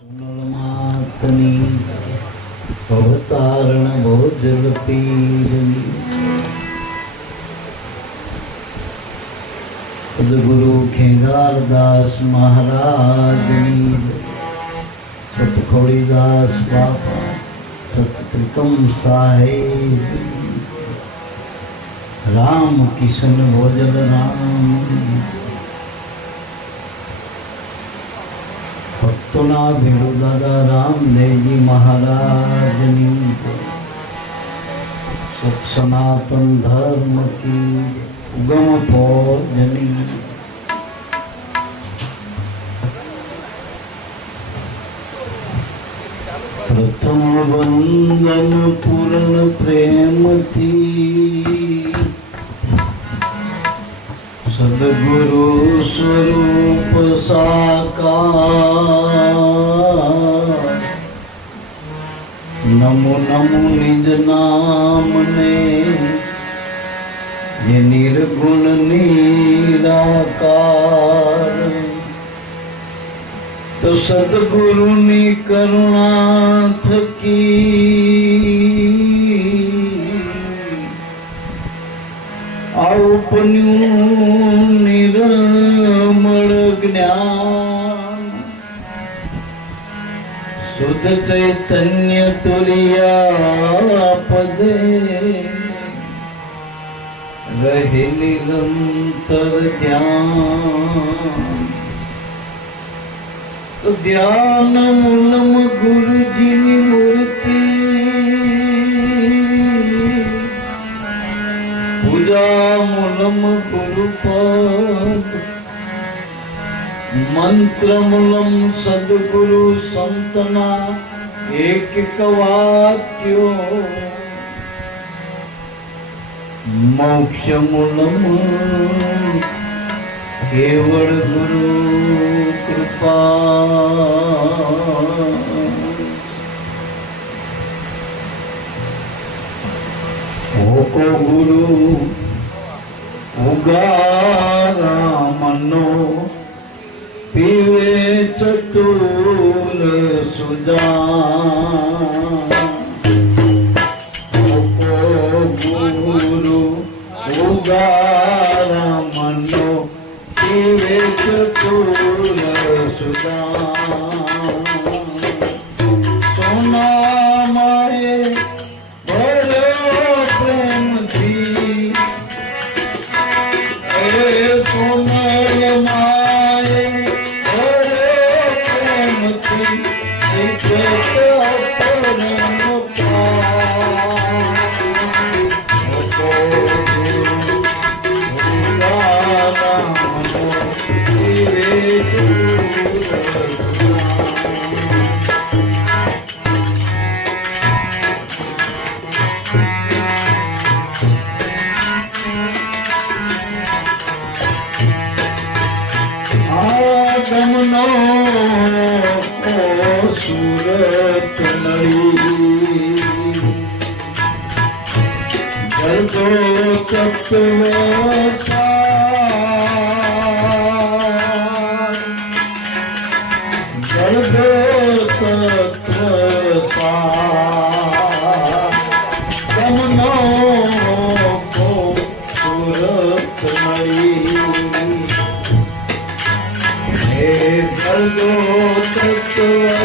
માતની અવતારણ ભોજલ પીરની સદગુરુ ખેગારદાસ મહારાજની સતખોડીદાસ બાપા સતત્રિકમ સાહેબ રામ કિશન ભોજલ રામ ભક્તોના ભેડો દાદા રામદેવજી મહારાજની સત સનાતન ધર્મ કી ઉગમ ફોજની પ્રથમ વંદન પૂર્ણ પ્રેમથી સદગુરુ સ્વરૂપ સાકાર નમો નમો નિજ નામને જે નિર્ગુણ નિરાકાર તો સદગુરુની કરુણા થકી ઉપન્યું નિર્મળ જ્ઞાન શુદ્ધ ચૈતન્ય તુર્યા પદે રહે નિરંતર ધ્યાન તો ધ્યાન મૂલમ ગુરુજીની મૂર્તિ પૂજા મૂલમ ગુરુપદ મંત્ર મૂલમ સદગુરુ સંતના એક એક વાક્યો મોક્ષ મૂલમ કેવળ ગુરુ કૃપા ઓકો ગુરુ ઉગારા મનો પીવે ચતુર સુજાન ઓકો ગુરુ ઉગારા મનો પીવે ચતુર સુજાન સોના માએ સુરત નળી જગો તત્વ જગો તત્વ તમનો સુરત નળી હે જગો તત્વ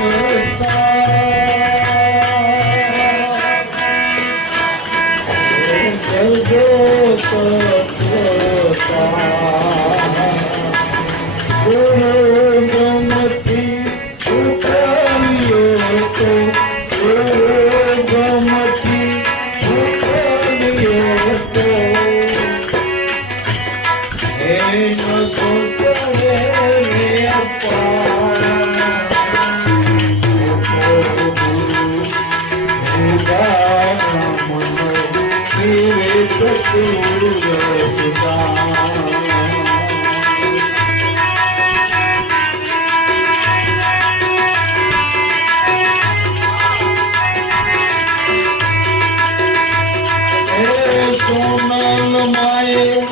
સોનલ માએ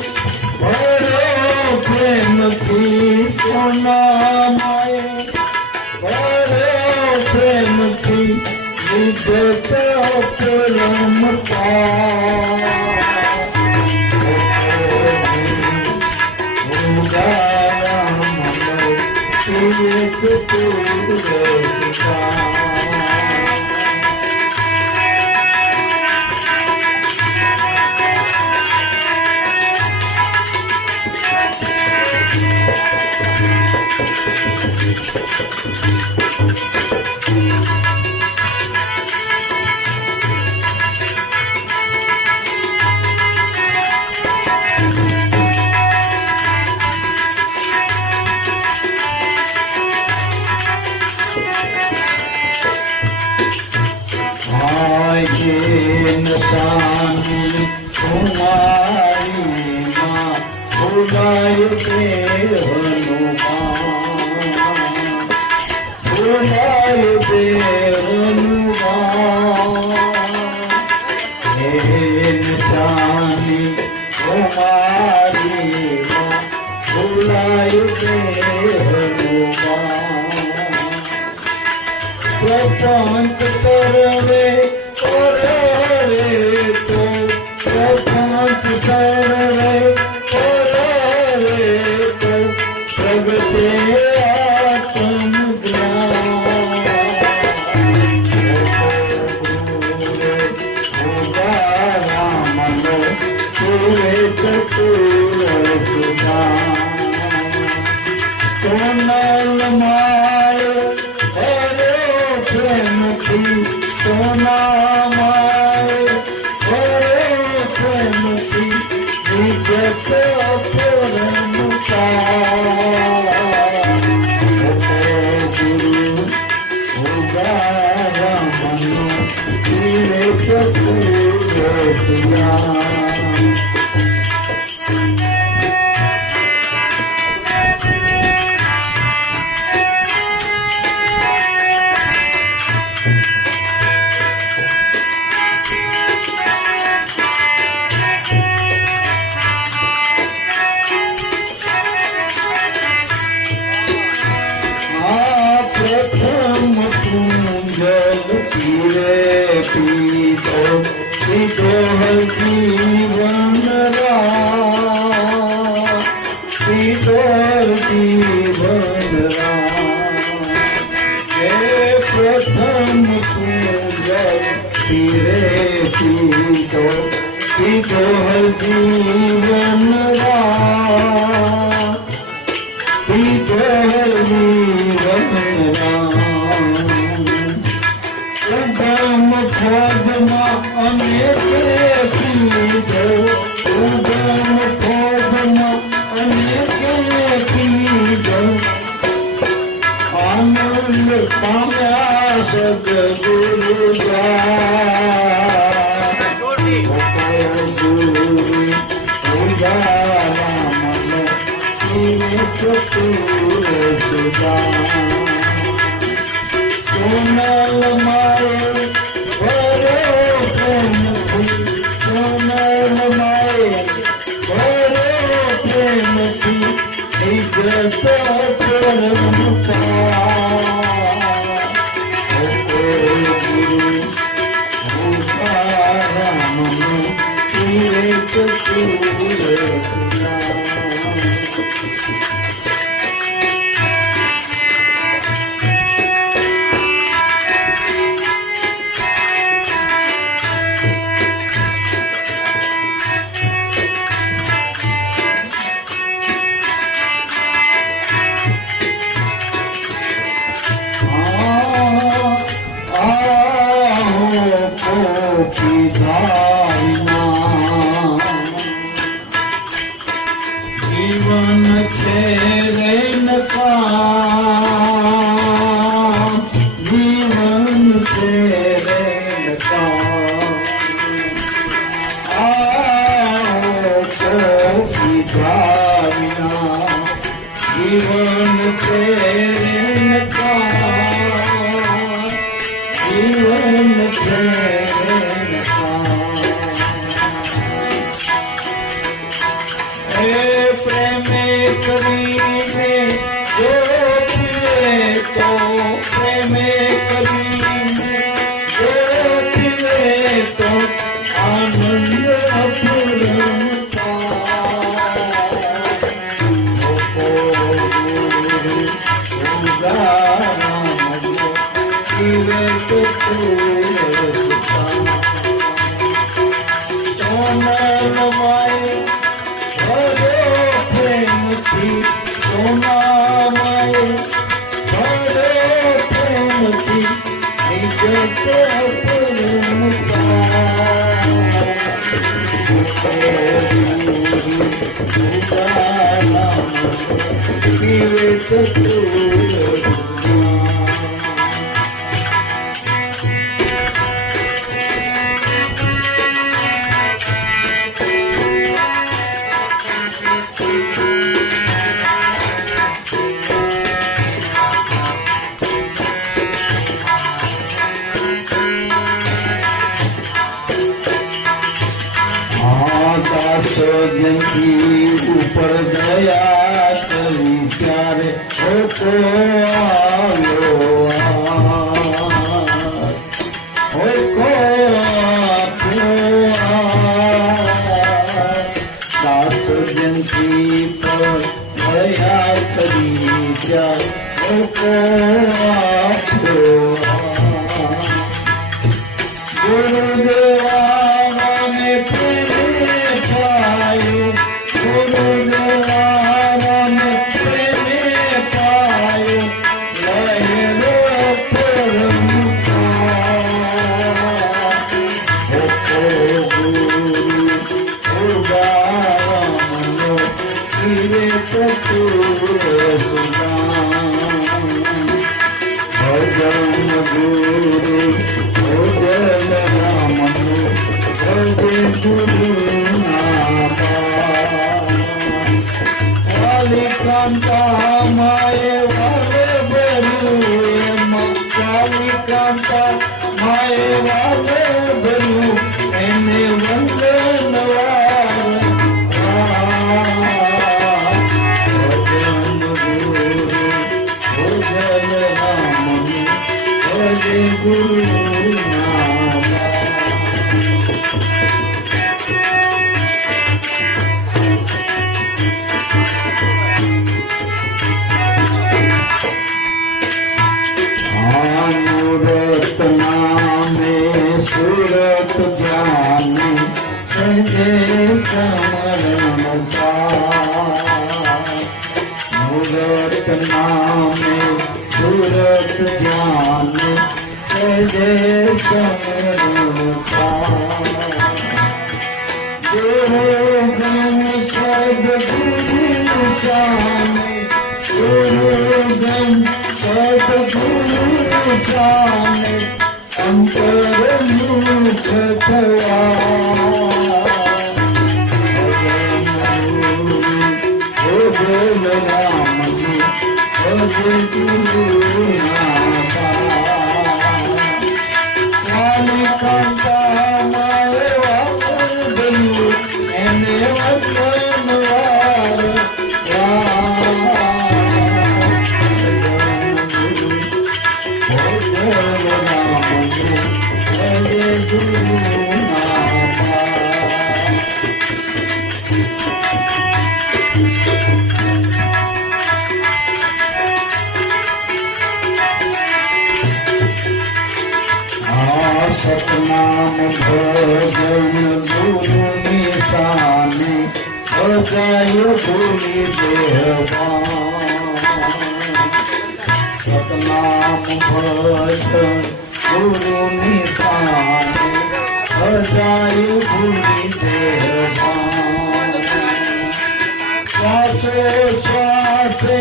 પ્રેમથી સોના માએ प्रपंच सर्वे प्रपंच सर्वे प्रगटे आत्म प्रेम ઉપર દયા કરી ત્યારે દાસજંતી પર દયા કરી ત્યારે ગુરુદેવા ને પ્રેમે પાયો ગુરુદેવા ને પ્રેમે પાયો લહેરો કાલિકાંતા માએ વાલે ભર્યું કાલિકાંતા માએ વાલે ભર્યું એને વંદન સુરત જાને સજે સમરણતા મૂરત નામે સુરત જાને સજે સમરણતા ગુરુગમ સદગુરુ સામે ગુરુગમ સદગુરુ સામે અંતરમુખ થયા ભજન રામનું ભજ કાલિકાંતા મારે વાપર્યું એને વચન સતનામ ભજન ગુરુ નિશાને ભજાય ભૂલી દેવા સતનામ ભજન ગુરુ નિશાને ભજાય ભૂલી દેવા શ્વાસે શ્વાસે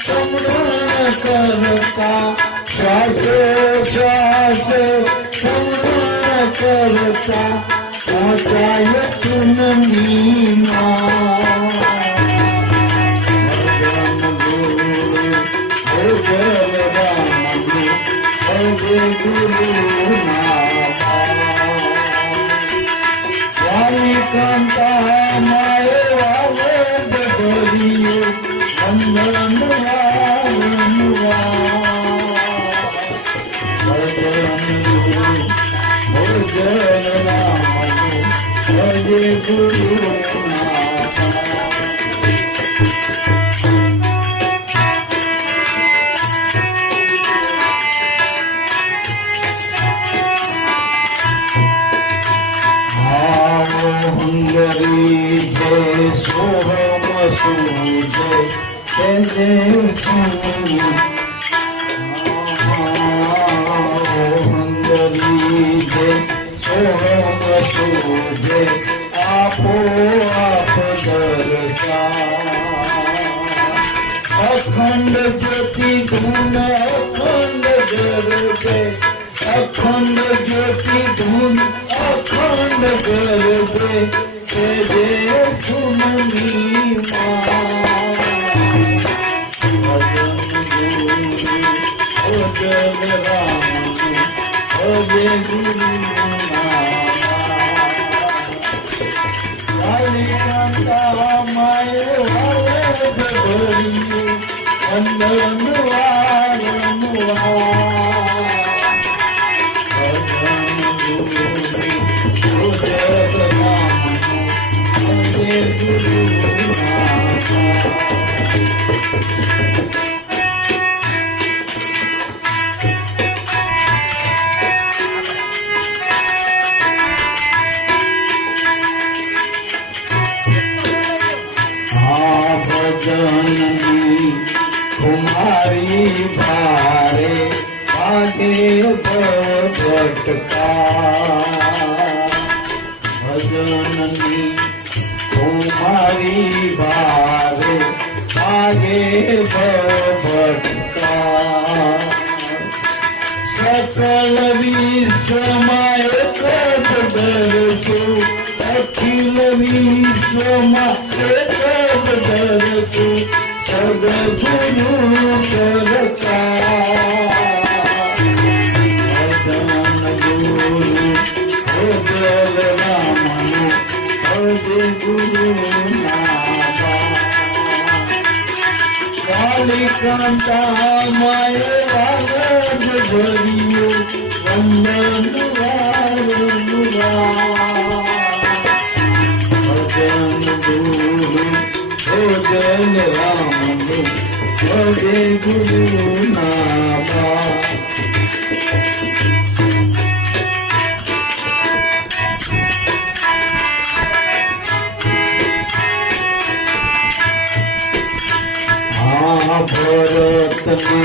સમરણ કરતા શ્વાસે શ્વાસે કરતા પહોંચાય સુનમીમાં ભજન ગુરુ કાલિકાંતા મારે વાલે ભર્યું વંદન ભજે ગુરુ આપો આપ દર્શન અખંડ જ્યોતિ ધૂન અખંડ ગરજે અખંડ જ્યોતિ ધૂન અખંડ ગરજે તે જે સુનમી ભજન રામ ભજે ગુરુ કાલિકાંતા માય વાલદ ભરી વંદન વારંવાર तुम्हारी भारे आगे भटका भजननी तुम्हारी भारे आगे भटका सकल विश्वમાં એક જ દર્શો અખિલ વિશ્વમાં એક જ દર્શો સદગુરુ સરકાર ગુરુ ભજન રામનું ભજ ગુરુ કાલિકાંતા માય વાલદ ભર્યો વંદન ભજન ગુરુ ભજન રામનું ભજે ગુરુ નામા ભરતને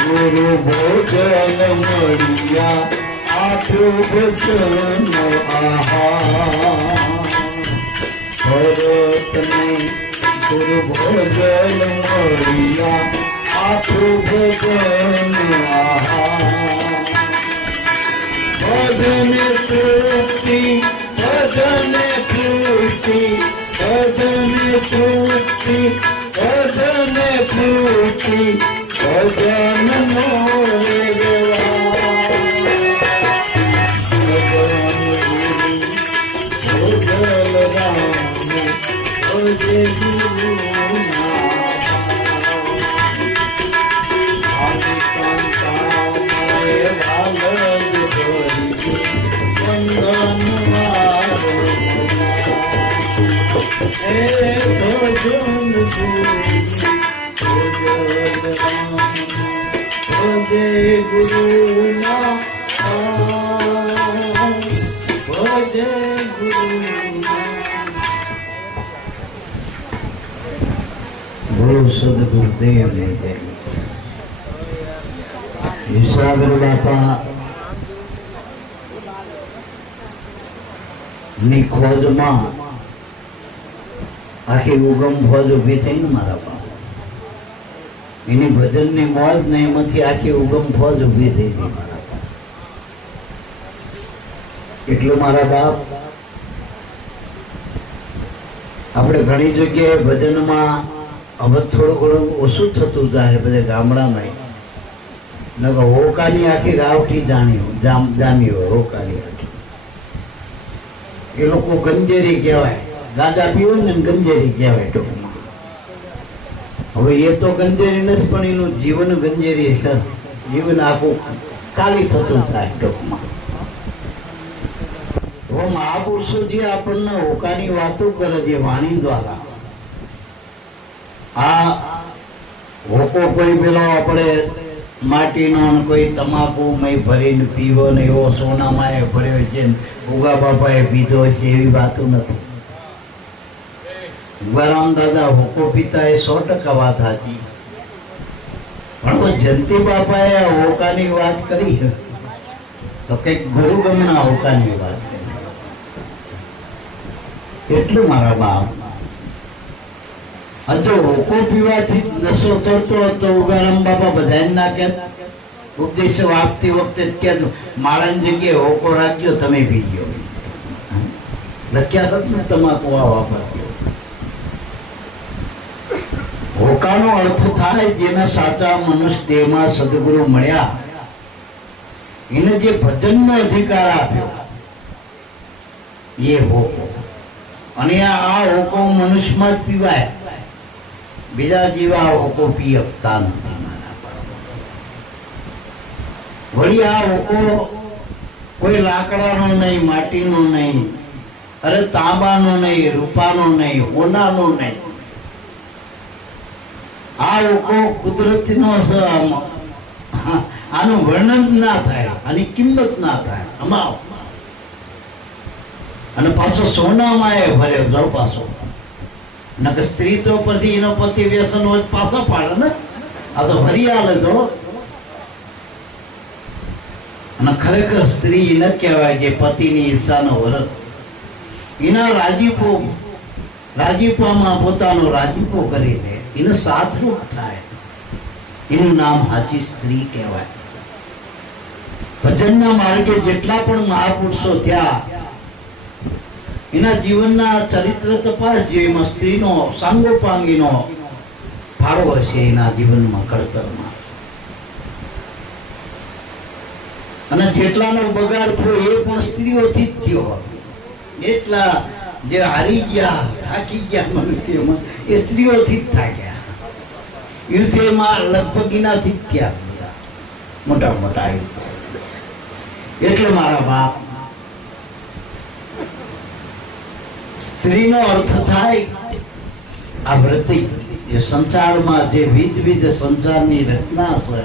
ગુરુ ભોજન મળ્યા આઠ ભજન આહા ભરતને ગુરુ ભોજન મળ્યા આઠ ભજન આહા ભજન તૃપ્તિ ભજન તૃપ્તિ ભજન તૃપ્તિ ભજન તૃપ્તિ ભજન નો ભજન રામ ભજે ગુરુ બોલો સદગુરુદેવ ને જય. વિસાગર બાપા ની ખોજમાં આખી ઉગમ ફોજ ઉભી થઈ ને મારા બાપ એની ભજન ની મોજ ને એમાંથી આખી ઉગમ ફોજ ઉભી થઈ ગઈ મારા બાપ. એટલું મારા બાપ આપણે ઘણી જગ્યાએ ભજનમાં હવે થોડું ઘણું ઓછું થતું જાય બધે ગામડામાં નકર હોકાની આખી રાવઠી જામી હોય હોકાની આખી એ લોકો ગંજેરી કહેવાય ગાંજા પીવો ને ગંજેરી કહેવાય ટૂંકમાં. હવે એ તો ગંજેરી નથી પણ એનું જીવન ગંજેરી છે. જીવન આખું ખાલી થતું થાય ટૂંકમાં. મહાપુરુષો જે આપણને હોકાની વાતો કરે છે વાણી દ્વારા આ હોકો કોઈ પેલો આપણે માટીનો કોઈ તમાકુ મય ભરીને પીવો ને એવો સોનામાં એ ભર્યો છે ઉગા બાપાએ પીધો છે એવી વાતો નથી. ઉગારામ દાદા હોકો પીતા એ 100% વાત સાચી. પણ જયંતિ બાપાએ આ હોકાની વાત કરી તો કઈક ગુરુગમના હોકાની વાત કરી. એટલું મારા બાપ જો હોકો પીવાથી નશો ચડતો હતો ઉગારામ બાપા બધાને ના કે ઉપદેશ આપતી વખતે કે માળાની જગ્યાએ હોકો રાખજો, તમે પીજો. લખ્યા ને તમાકુ આ વાપરજો. હોકાનો અર્થ થાય જેના સાચા મનુષ્ય દેહમાં સદગુરુ મળ્યા, એને જે ભજનનો અધિકાર આપ્યો એ હોકો. અને આ હોકો મનુષ્યમાં જ પીવાય, બીજા જીવા હોકો પી શકતા નથી. વળી આ હોકો કોઈ લાકડાનો નહીં, માટીનો નહીં, અરે તાંબાનો નહીં, રૂપાનો નહીં, હોનાનો નહીં. આ હોકો કુદરતીનો આનું વર્ણન ના થાય, આની કિંમત ના થાય. અમાવ અને પાછો સોનામાં એ ભરે જાવ પાછો. નકર સ્ત્રી તો પછી એનો પતિ વ્યસન હોય પાછો પાડે ને. આ તો ભરી આલે તો. અને ખરેખર સ્ત્રી ન કહેવાય જે પતિની ઈચ્છાનો વરત. એના રાજીપામાં પોતાનો રાજીપો કરીને એને સાથરૂપ થાય, એનું નામ સાચી સ્ત્રી કહેવાય. ભજનના માર્ગે જેટલા પણ મહાપુરુષો થયા એના જીવનના ચરિત્ર તપાસ જેમાં સ્ત્રીનો સાંગોપાંગીનો ફાળો હશે એના જીવનમાં, કળતરમાં. અને જેટલાનો બગાડ થયો એ પણ સ્ત્રીઓથી જ થયો. એટલા જે હારી ગયા, થાકી ગયા મનુષ્યમાં, એ સ્ત્રીઓથી જ થાક્યા. યુદ્ધમાં લગભગ એનાથી જ થયા બધા મોટા મોટા યુદ્ધ. એટલે મારા બાપ, સ્ત્રીનો અર્થ થાય આ વૃત્તિ. એ સંસારમાં જે વિવિધ સંસારની રચના છે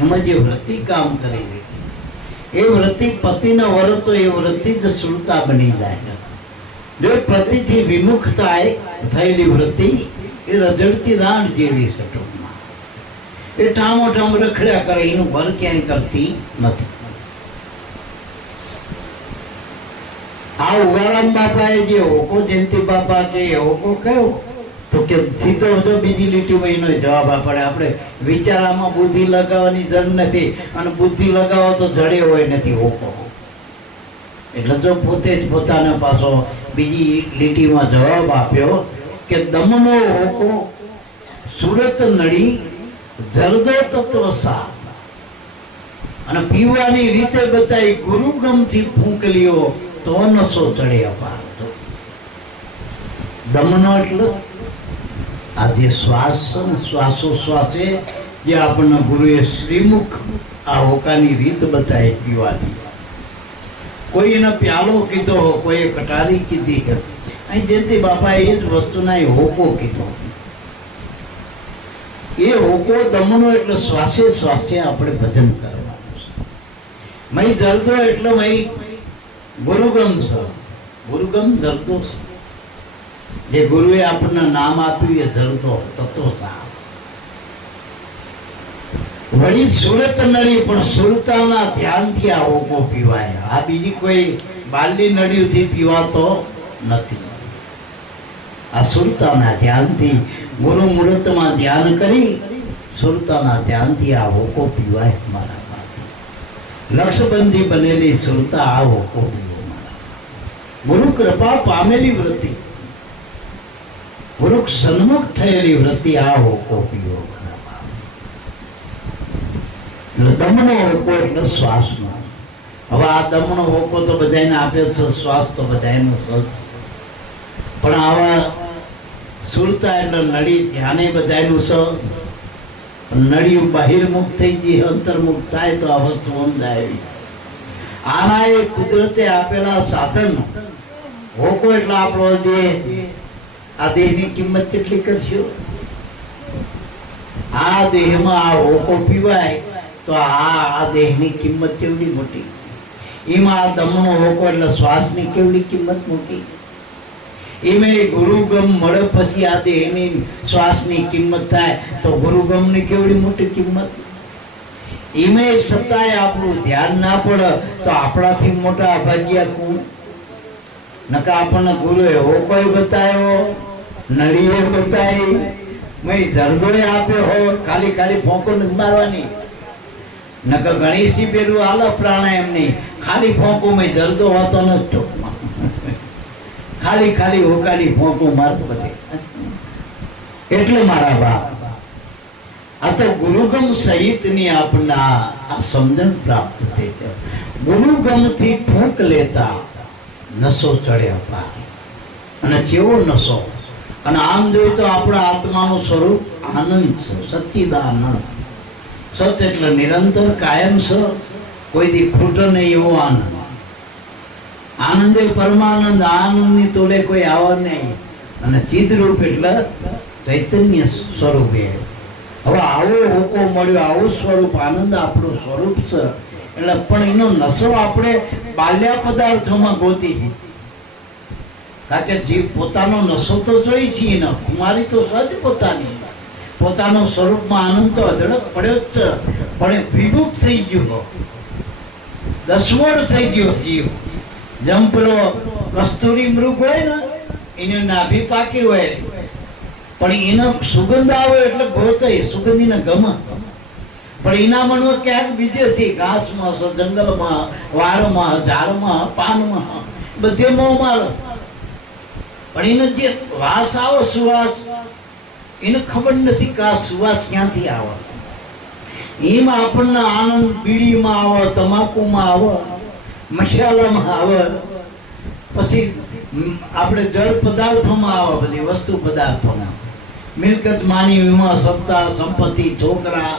એમાં જે વૃત્તિ કામ કરી, એ વૃત્તિ પતિનો વરતો એ વૃત્તિ જ સુરતા બની જાય. જો પતિથી વિમુખ થાય થયેલી વૃત્તિ એ રજડતી રાણ જેવી છે. ટૂંકમાં એ ઠામો ઠામ રખડ્યા કરે, એનું ભર ક્યાંય કરતી નથી. આ ઉગારામ બાપાએ જે હોકો જયંતિ બાપા કે હોકો કયો તો કે સીધો જો બીજી લીટીમાં એનો જવાબ આપે. આપણે વિચારામાં બુદ્ધિ લગાવવાની જરૂર નથી, અને બુદ્ધિ લગાવો તો જડે હોય નથી હોકો. એટલે જો પોતે જ પોતાને પાછો બીજી લીટીમાં જવાબ આપ્યો કે દમનો હોકો સુરત નડી જરદો તત્વ સા. અને પીવાની રીતે બતાવી ગુરુગમથી ફૂંકલીઓ તો નશો ચડે અપાર. દમનો એટલે આ જે શ્વાસ છે ને, શ્વાસોશ્વાસે જે આપણને ગુરુએ શ્રીમુખ આ હોકાની રીત બતાવી પીવાની. કોઈ એને પ્યાલો કીધો, કોઈએ કટારી કીધી. અહીં જયંતિ બાપાએ એ જ વસ્તુના હોકો કીધો. એ હોકો દમનો એટલે શ્વાસે શ્વાસે આપણે ભજન કરવાનું છે. મય જરદો એટલે મય ગુરુગમ છે. ગુરુગમ જરદો છે. જે ગુરુએ આપણને નામ આપ્યું એ જરદો તત્વ સામ. વળી સુરત નળી પણ સુરતાના ધ્યાનથી આ હોકો પીવાય. આ બીજી કોઈ બાલની નળીઓથી પીવાતો નથી. આ સુરતાના ધ્યાનથી ગુરુ મુહૂર્તમાં ધ્યાન કરી સુરતાના ધ્યાનથી આ હોકો પીવાય. મારા લક્ષબંધી બનેલી સુરતા આ હોકો પીવો. મારા ગુરુ કૃપા પામેલી વૃત્તિ, ગુરુ સન્મુખ થયેલી વૃત્તિ આ હોકો પીવો. દમનો હોકો એટલે શ્વાસનો. હવે આ દમનો હોકો તો બધાને આપ્યો છે, શ્વાસ તો બધાનો સજ. પણ આવા સુરતા એટલે નળી ધ્યાને બધાનું છે. નળિયું બહિર્મુખ થઈ ગઈ, અંતર્મુખ થાય તો આ વસ્તુ સમજાય. આના એ કુદરતે આપેલા સાધન. હોકો એટલે આપણો દેહ. આ દેહની કિંમત કેટલી કરશો? આ દેહમાં આ હોકો પીવાય તો આ દેહની કિંમત કેવડી મોટી. એમાં આ દમનો હોકો એટલે શ્વાસની કેવડી કિંમત મૂકી. એમે ગુરુગમ મળે પછી આ દેહની શ્વાસની કિંમત થાય તો ગુરુગમની કેવડી મોટી કિંમત. એમે છતાંય આપણું ધ્યાન ના પડે તો આપણાથી મોટા અભાગ્યા કોણ? નકા આપણને ગુરુ એવો કોઈ બતાવ્યો, નળીએ બતાવી, મેં જરદોએ આપ્યો હો, ખાલી ખાલી ફોંકો નથી મારવાની. નકા ગણેશી પેલું હાલ પ્રાણાયામ નહીં, ખાલી ફોંકો મેં જરદો હોતો ન ટૂંકમાં, ખાલી ખાલી હોકાની ફોંકો મારતો બધી. એટલે મારા બાપ, આ તો ગુરુગમ સહિતની આપણને આ સમજણ પ્રાપ્ત થઈ. ગુરુગમથી ફૂંક લેતા નશો ચડ્યા પાર. અને કેવો નશો! અને આમ જોઈએ તો આપણા આત્માનું સ્વરૂપ આનંદ છે, સચ્ચિદાનંદ. સત એટલે નિરંતર કાયમ છે, કોઈ દી ખૂટે નહીં એવો આનંદ. આનંદ એ પરમાનંદ, આનંદની તોડે કોઈ આવે નહીં. અને ચિદરૂપ એટલે ચૈતન્ય સ્વરૂપે. હવે આવો હોકો મળ્યો, આવું સ્વરૂપ, આનંદ આપણું સ્વરૂપ છે. એટલે પણ એનો નશો આપણે બાલ્યા પદાર્થોમાં ગોતી. કારણ કે જીવ પોતાનો નશો તો જોઈ છીએ ને, કુમારી તો સજ પોતાની, પોતાનો સ્વરૂપમાં આનંદ તો અધડક પડ્યો જ છે. પણ વિભુપ થઈ ગયો, દસવડ થઈ ગયો જીવ. જેમ પેલો કસ્તુરી મૃગ હોય ને, એને નાભી પાકી હોય, પણ એનો સુગંધ આવે એટલે ગોતે, સુગંધીને ગમે. પણ એના મનમાં ક્યાંક બીજેથી, ઘાસમાં, જંગલમાં, વારમાં, ઝાડમાં, પાનમાં, બધે મોંમાં. પણ એને જે વાસ આવે, સુવાસ, એને ખબર નથી કે આ સુવાસ ક્યાંથી આવે. એમાં આપણને આનંદ બીડીમાં આવે, તમાકુમાં આવે, મસાલામાં આવે, પછી આપણે જળ પદાર્થોમાં આવે, બધી વસ્તુ પદાર્થોમાં, મિલકત, માની, વીમા, સત્તા, સંપત્તિ, છોકરા,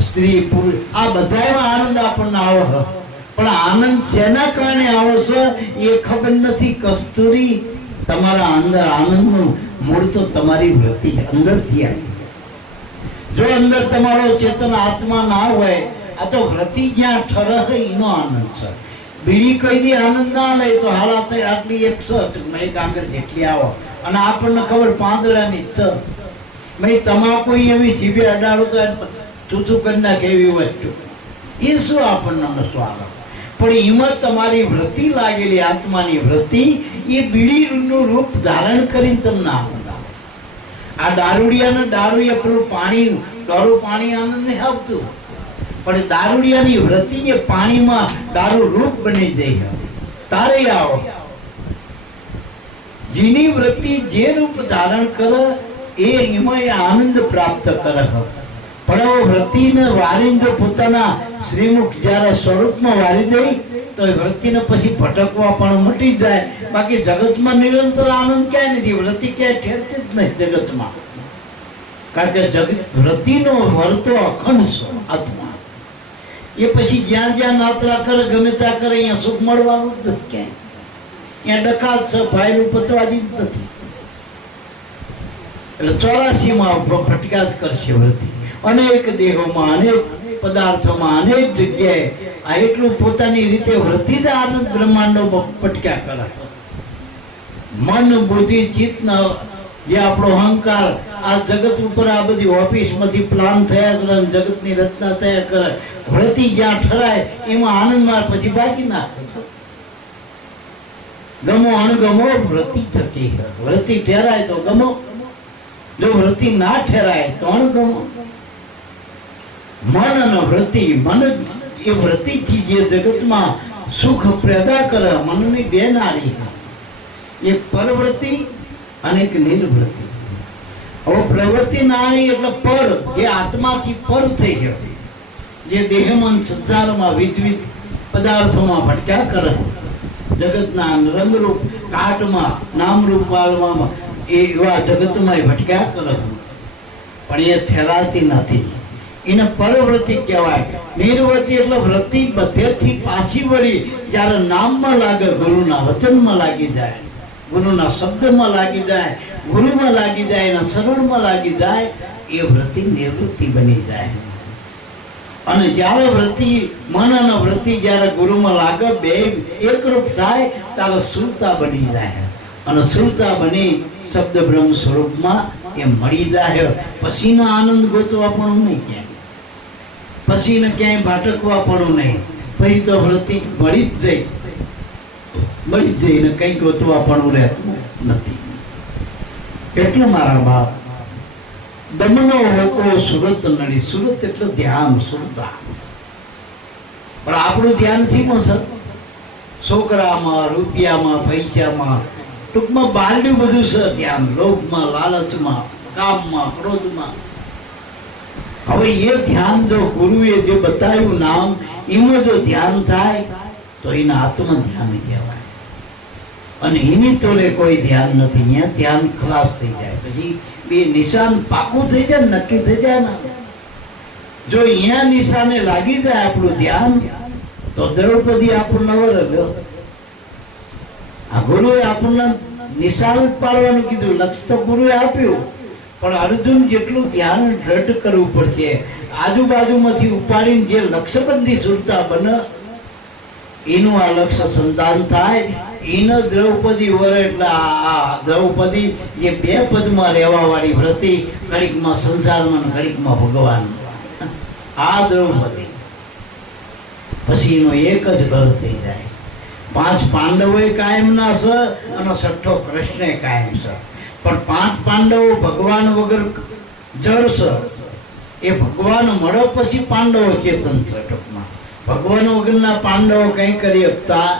સ્ત્રી, પુરુષ, આ બધામાં આનંદ આપણને આવે. પણ આનંદ શેના કારણે આવે છે એ ખબર નથી. કસ્તુરી, તમારા અંદર આનંદનું મૂળ તો તમારી વૃત્તિ અંદરથી આવી. જો અંદર તમારો ચેતન આત્મા ના હોય, આ તો વૃત્તિ જ્યાં ઠરે એનો આનંદ છે. બીડી કઈ દી આનંદ ના લે તો હાલાત આટલી એક છે, મેં આગળ જેટલી આવો, અને આપણને ખબર પાંદડાની છે. મેં તમાકુ એવી જીભે અડાડો તો તૂતું કરી નાખે એવી વસ્તુ, એ શું આપણને નશો આવે. પણ એમાં તમારી વૃત્તિ લાગેલી, આત્માની વૃત્તિ, એ બીડીનું રૂપ ધારણ કરીને તમને આનંદ આવે. આ દારૂડિયાને દારૂ એ પેલું પાણી, દારૂ પાણી આનંદ નહીં આવતું, પણ દારૂડિયાની વૃત્તિ એ પાણીમાં દારૂ રૂપ બની જાય તારે આવો. જેની વૃત્તિ જે રૂપ ધારણ કરે એ એમાં આનંદ પ્રાપ્ત કરે. પણ હવે વૃત્તિને વારીને જો પોતાના શ્રીમુખ જ્યારે સ્વરૂપમાં વારી દઈ તો એ વૃત્તિને પછી ભટકવા પણ મટી જાય. બાકી જગતમાં નિરંતર આનંદ ક્યાંય નથી, વૃત્તિ ક્યાંય ઠેરતી જ નહીં જગતમાં. કારણ કે જગત વૃત્તિનો વર્તો અખંડ છે આત્મા. એ પછી જ્યાં જ્યાં નાતરા કરે, ગમે ત્યાં કરે, અહીંયા સુખ મળવાનું જ નથી ક્યાંય. અહીંયા ડકાત છે, ફાયલું પતવાની જ નથી. એટલે 84માં ભટકા જ કરશે વૃત્તિ. અનેક દેહોમાં, અનેક પદાર્થોમાં, અનેક જગ્યાએ આ એટલું પોતાની રીતે વૃત્તિ જ આનંદ બ્રહ્માંડો પટક્યા કરે. મન, બુદ્ધિ, ચિત્તનો જે આપણો અહંકાર આ જગત ઉપર આ બધી ઓફિસમાંથી પ્લાન થયા કરે, જગતની રચના થયા કરે. વૃત્તિ જ્યાં ઠરાય એમાં આનંદમાં પછી બાકી નાખે. ગમો અણગમો વૃત્તિ થતી. વૃત્તિ ઠેરાય તો ગમો, જો વૃત્તિ ના ઠેરાય તો અણગમો. મન અને વૃત્તિ, મન એ વૃત્તિથી જે જગતમાં સુખ પેદા કરે, મનની બે નારી, એક પરવૃત્તિ અને એક નિર્વૃત્તિ. હવે પ્રવૃત્તિ નારી એટલે પર, જે આત્માથી પર થઈ ગયો, જે દેહમાં, સંસારમાં, વિવિધ પદાર્થોમાં ભટક્યા કરે, જગતના રંગરૂપ કાટમાં, નામરૂપ વાળવામાં, એવા જગતમાં ભટક્યા કરે, પણ એ ઠેરાતી નથી. એને પરવૃત્તિ કહેવાય. નિર્વૃત્તિ એટલે વૃત્તિ બધેથી પાછી વળી જ્યારે નામમાં લાગે, ગુરુના વચનમાં લાગી જાય, ગુરુના શબ્દમાં લાગી જાય, ગુરુમાં લાગી જાય, એના શરણમાં લાગી જાય, એ વૃત્તિ નિવૃત્તિ બની જાય. અને જ્યારે વૃત્તિ, મન અને વૃત્તિ જ્યારે ગુરુમાં લાગે, બે એકરૂપ થાય ત્યારે સુરતા બની જાય. અને સુરતા બની શબ્દ બ્રહ્મ સ્વરૂપમાં એ મળી જાય. પછીનો આનંદ ગોતવા પણ નહીં, ક્યાંય પછીને ક્યાંય ભાટકવા પણ નહીં. પછી તો વૃત્તિ મળી જ જઈને કંઈ ગોતવા પણ રહેતું નથી. એટલે મારા બાપ દમનો હોકો સુરત નડી. સુરત એટલે ધ્યાન, સુરતા. પણ આપણું ધ્યાન સીમો સર છોકરામાં, રૂપિયામાં, પૈસામાં, ટૂંકમાં બારડ્યું બધું છે ધ્યાન. લોભમાં, લાલચમાં, કામમાં, ક્રોધમાં. હવે એ ધ્યાન જો ગુરુએ જે બતાવ્યું નામ એમાં જો ધ્યાન થાય તો એના આત્મ ધ્યાન કહેવાય. અને એની તોલે કોઈ ધ્યાન નથી. અહીંયા ધ્યાન ખલાસ થઈ જાય પછી બે નિશાન પાકું થઈ જાય, નક્કી થઈ જાય ને. જો અહીંયા નિશાને લાગી જાય આપણું ધ્યાન તો દ્રૌપદી આપણને વરવ્યો. આ ગુરુએ આપણને નિશાન જ પાડવાનું કીધું, લક્ષ્ય તો ગુરુએ આપ્યું, પણ અર્જુન જેટલું ધ્યાન દ્રઢ કરવું પડશે. આજુબાજુમાંથી ઉપાડીને જે લક્ષ્યબંધી સુરતા બને એનું આ લક્ષ્ય સંતાન થાય. એને દ્રૌપદી વર એટલે આ દ્રૌપદી જે બે પદમાં રહેવા વાળી વ્રતિ, ઘડીકમાં સંસારમાં, ઘડીકમાં ભગવાન. આ દ્રૌપદી પછી એનો એક જ ઘર થઈ જાય. 5 પાંડવોએ કાયમના છે અને 6ઠો કૃષ્ણે કાયમ છે. પણ 5 પાંડવો ભગવાન વગર જળ છે. એ ભગવાન મળો પછી પાંડવો ચેતન છે. ટૂંકમાં ભગવાન વગરના પાંડવો કંઈ કરી શકતા.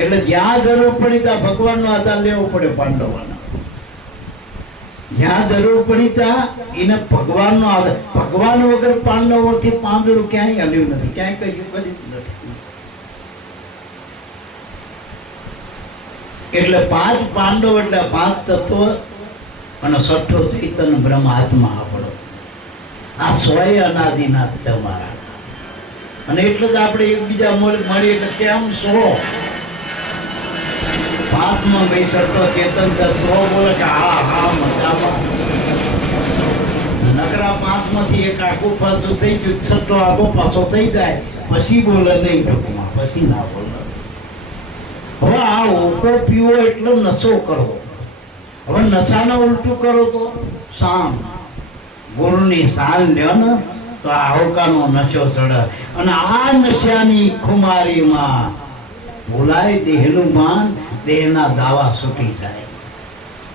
એટલે જ્યાં જરૂર પડી ત્યાં ભગવાનનો આધાર લેવો પડે પાંડવોનો. જ્યાં જરૂર પડી ત્યાં એને ભગવાનનો આધાર. ભગવાન વગર પાંડવોથી પાંદડું ક્યાંય હલ્યું નથી, ક્યાંય કઈ કર્યું નથી. એટલે 5 પાંડવ એટલે 5 તત્વો અને 6ઠો ચૈતન્ય બ્રહ્મ આત્મા આપણો. આ 100 અનાદિનાથ છે મારા. અને એટલે જ આપણે એકબીજા મળી એટલે કેમ 100 5માં ભાઈ 6ઠો ચેતન છે તો બોલે કે હા હા મજામાં. નકરા 5માંથી એક આખું પાછું થઈ ગયું, 6ઠો આખો પાછો થઈ જાય પછી બોલે નહીં. ટૂંકમાં પછી ના બોલે. હવે આ ઓકો પીવો એટલો નશો કરવો. હવે નશાને ઉલટું કરો તો શામ ગુરુની સાલ લ્યો ને તો આ હોકાનો નશો ચડે. અને આ નશાની ખુમારીમાં ભૂલાય દેહનું ભાન, દેહના દાવા છૂટી જાય.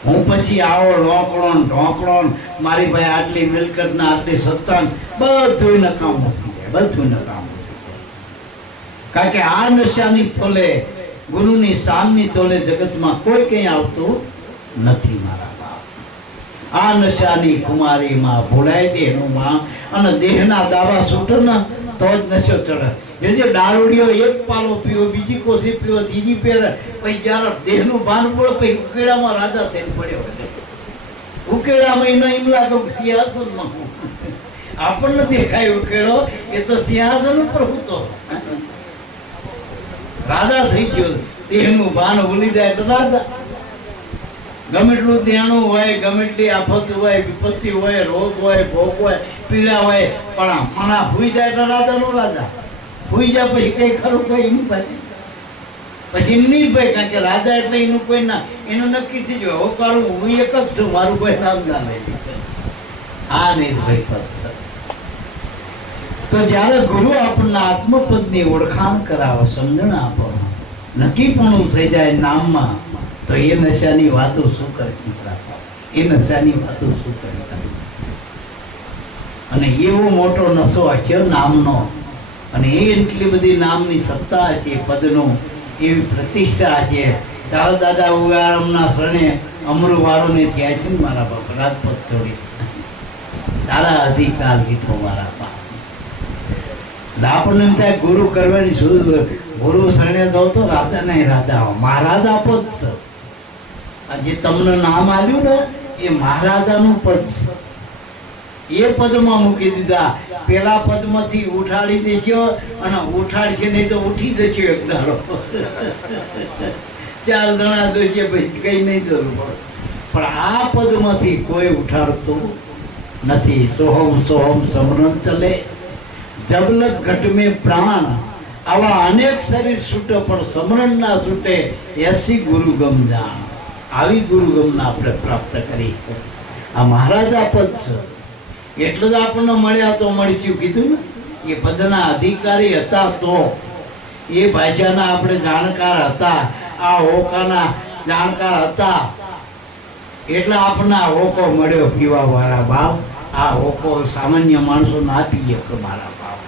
હું પછી આવો લોકડો ઢોકળો, મારી ભાઈ આટલી મિલકત ના આટલી સત્તા, બધું નકામું થઈ જાય, બધું નકામું થઈ જાય. કારણ કે આ નશાની થોલે, ગુરુની સામની તોલે જગતમાં કોઈ કંઈ આવતું નથી મારા બાપ. આ નશાની કુમારીમાં ભૂલાય દેહનું માં અને દેહના દાવા છૂટે ને તો જ નશો ચડે. જે દારૂડિયો એક પાલો પીવો, બીજી કોશી પીવો, ત્રીજી પહેરે, પછી જયારે દેહનું ભાન પડે પછી ઉકેડામાં રાજા થઈને પડ્યો. ઉકેડામાં એનો એમ લાગે સિંહાસનમાં. આપણને દેખાય ઉકેડો એ તો સિંહાસન ઉપર હતો. રાજા થઈ ગયો. દેહનું ભાન ભૂલી જાય તો રાજા. ગમે એટલું દેણું હોય, ગમે એટલી આફત હોય, વિપત્તિ હોય, રોગ હોય, ભોગ હોય, પીડા હોય, પણ મણા ભૂઈ જાય તો રાજાનો રાજા. ભૂઈ જાય પછી કઈ ખરું કોઈ એનું ભાઈ પછી નિર્ભય. કારણ કે રાજા એટલે એનું કોઈ ના, એનું નક્કી થઈ ગયું હું કરું, હું એક જ છું, મારું કોઈ નામ ના લઈ. આ નિર્ભય પદ છે. તો જ્યારે ગુરુ આપણને આત્મપદની ઓળખાણ કરાવે, સમજણ આપો, નક્કીપણું થઈ જાય નામમાં, તો એ નશાની વાતો શું કરે? એ નશાની વાતો શું કરે? અને એવો મોટો નશો છે નામનો. અને એ એટલી બધી નામની સત્તા છે, પદનો એવી પ્રતિષ્ઠા છે. તારા દાદા ઉગારામના શરણે અમરુવાળોને થયા છે ને મારા બાપ, રાજપથ છોડી તારા અધિકાર લીધો મારા બાપ. આપણને એમ થાય ગુરુ કરવાની શું, ગુરુ શરણે જાઓ તો રાજા નહીં, રાજા મહારાજા પદ છે. આ જે તમને નામ આવ્યું ને એ મહારાજાનું પદ છે. એ પદમાં મૂકી દીધા. પેલા પદમાંથી ઉઠાડી દેજો અને ઉઠાડશે નહીં તો ઉઠી જશે એક દાડો. 4 જણા જોઈશે ભાઈ કઈ નહીં જરૂર પડે. પણ આ પદમાંથી કોઈ ઉઠાડતું નથી. સોહમ સોહમ સમરણ ચલે જબલક ઘટ મેં પ્રાણ. આવા અનેક શરીર છૂટે પણ સમરણ ના છૂટે, એસી ગુરુ ગમ જાણ. આવી ગુરુગમના આપણે પ્રાપ્ત કરી. આ મહારાજા પદ છે એટલે જ આપણને મળ્યા તો મળીશું કીધું ને. એ પદના અધિકારી હતા તો એ ભાષાના આપણે જાણકાર હતા, આ હોકાના જાણકાર હતા એટલે આપણને આ હોકો મળ્યો પીવા વાળા બાપ. આ હોકો સામાન્ય માણસો ના પીએ કે મારા બાપ.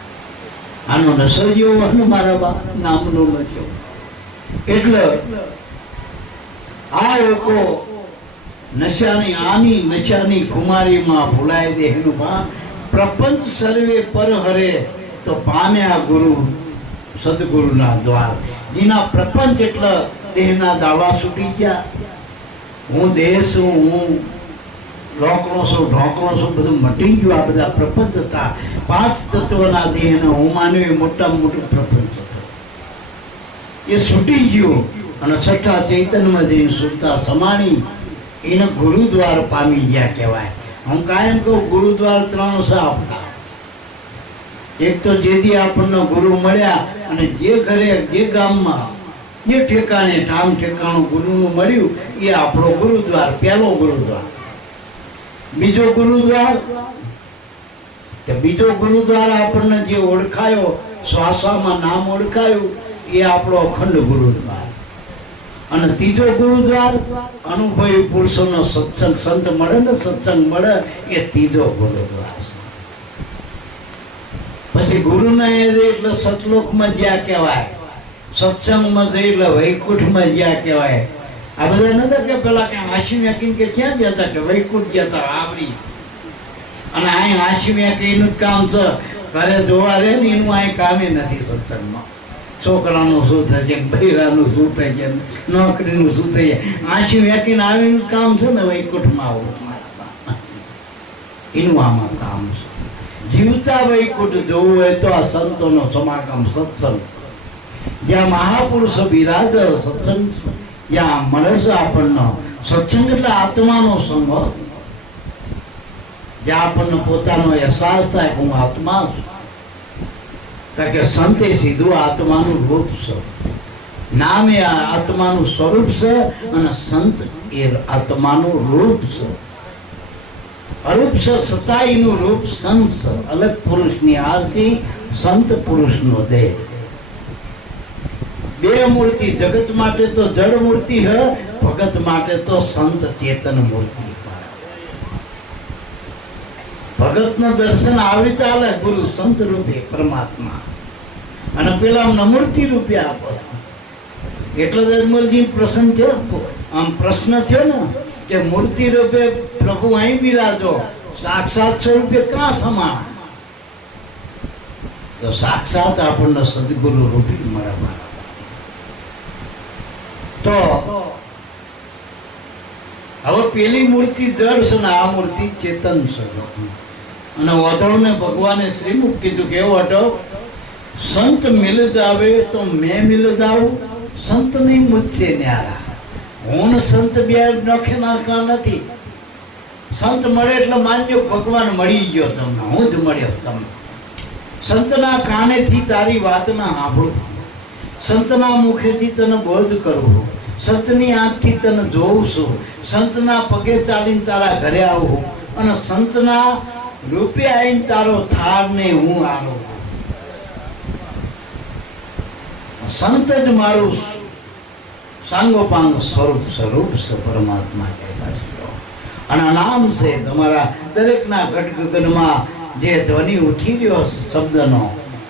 આનો નશો જેવો મારા બાપ નામનો નશો. એટલે આ હોકો નશાની આની નશાની કુમારીમાં ભૂલાય દે એનું ભાન. પ્રપંચ સર્વે પર હરે તો પામ્યા ગુરુ સદગુરુના દ્વાર. જેના પ્રપંચ એટલે દેહના દાવા છૂટી ગયા. હું દેહ છું, હું લોકણો છું, ઢોકણો છું, બધું મટી ગયું. આ બધા પ્રપંચ હતા. 5 તત્વના દેહને હું માન્યું એ મોટામાં મોટું પ્રપંચ હતો. એ છૂટી ગયું અને છઠ્ઠા ચૈતન્યમાં જઈને સુરતા સમાણી એને ગુરુદ્વાર પામી ગયા કહેવાય. હું કાયમ કહું ગુરુદ્વાર 3 છે આપણા. એક તો જેથી આપણને ગુરુ મળ્યા અને જે ઘરે જે ગામમાં જે ઠેકાણે ઠામ ઠેકાણું ગુરુનું મળ્યું એ આપણો ગુરુદ્વાર, પહેલો ગુરુદ્વાર. બીજો ગુરુદ્વાર બીજો ગુરુદ્વાર આપણને જે ઓળખાયો, શ્વાસામાં નામ ઓળખાયું એ આપણો અખંડ ગુરુદ્વાર. અને ત્રીજો ગુરુદ્વાર અનુભવી પુરુષોનો સત્સંગ, સંત મળે ને સત્સંગ મળે એ ત્રીજો ગુરુદ્વાર. પછી ગુરુને એટલે સતલોકમાં જ્યાં કહેવાય, સત્સંગમાં જઈ એટલે વૈકુંઠમાં જ્યાં કહેવાય. આ બધા નતા કે પેલા કે હાશી મેકીને કે ક્યાં ગયા હતા કે વૈકુંઠ ગયા હતા આવરી. અને અહીં હાશી મેકીનું જ કામ છે, ઘરે જોવા રહે ને એનું અહીં કામે નથી સત્સંગમાં. છોકરાનું શું થશે, બૈરાનું શું થઈ જાય, નોકરીનું શું થઈ જાય, હાશી મેકીને આવીનું જ કામ છે ને વૈકુંઠમાં આવું. એનું આમાં કામ છે. જીવતા વૈકુંઠ જોવું હોય તો આ સંતોનો સમાગમ સત્સંગ, જ્યાં મહાપુરુષો બિરાજ સત્સંગ, જ્યાં મળે છે આપણને સત્સંગ એટલે આત્માનો સંગ, જ્યાં આપણને પોતાનો અહેસાસ થાય હું આત્મા છું. કારણ કે સંતે સીધું આત્માનું રૂપ છે, નામ એ આત્માનું સ્વરૂપ છે અને સંત એ આત્માનું રૂપ છે. અરૂપ છે સતાઈનું રૂપ સંત છે. અલગ પુરુષની આરતી, સંત પુરુષનો દેહ. બે મૂર્તિ જગત માટે તો જડ મૂર્તિ હ, ભગત માટે તો સંત ચેતન મૂર્તિ. ભગતનો દર્શન આવી ચાલે ગુરુ સંત રૂપે પરમાત્મા, અને પેલા મૂર્તિ રૂપે આપો. એટલે જ અજમલજી પ્રસન્ન થયો. આમ પ્રશ્ન થયો ને કે મૂર્તિ રૂપે પ્રભુ અહીં બિરાજો, સાક્ષાત સ્વરૂપે ક્યાં સમા? તો સાક્ષાત આપણને સદગુરુ રૂપી મળે. તો હવે પેલી મૂર્તિ જળ છે ને આ મૂર્તિ ચેતન છે. અને ઓધળને ભગવાને શ્રીમુખ કીધું કે એવો હટો, સંત મિલ જાવે તો મેં મિલ જાઉં, સંત નહીં મુજસે ન્યારા. હું સંત બે નખે નાખા નથી. સંત મળે એટલે માન્યો ભગવાન મળી ગયો તમને, હું જ મળ્યો તમને. સંતના કાનેથી તારી વાતના સાંભળું, સંતના મુખેથી તને બોધ કરવું, સંતની આંખથી તને જોઉં છું, સંતના પગે ચાલીને તારા ઘરે આવું, અને સંતના રૂપે આવીને તારો થાળને હું આવું. સંત જ મારું સાંગોપાંગ સ્વરૂપ છે પરમાત્મા કહેવાય. અને નામ છે તમારા દરેકના ગઢગગનમાં જે ધ્વનિ ઉઠી રહ્યો શબ્દનો,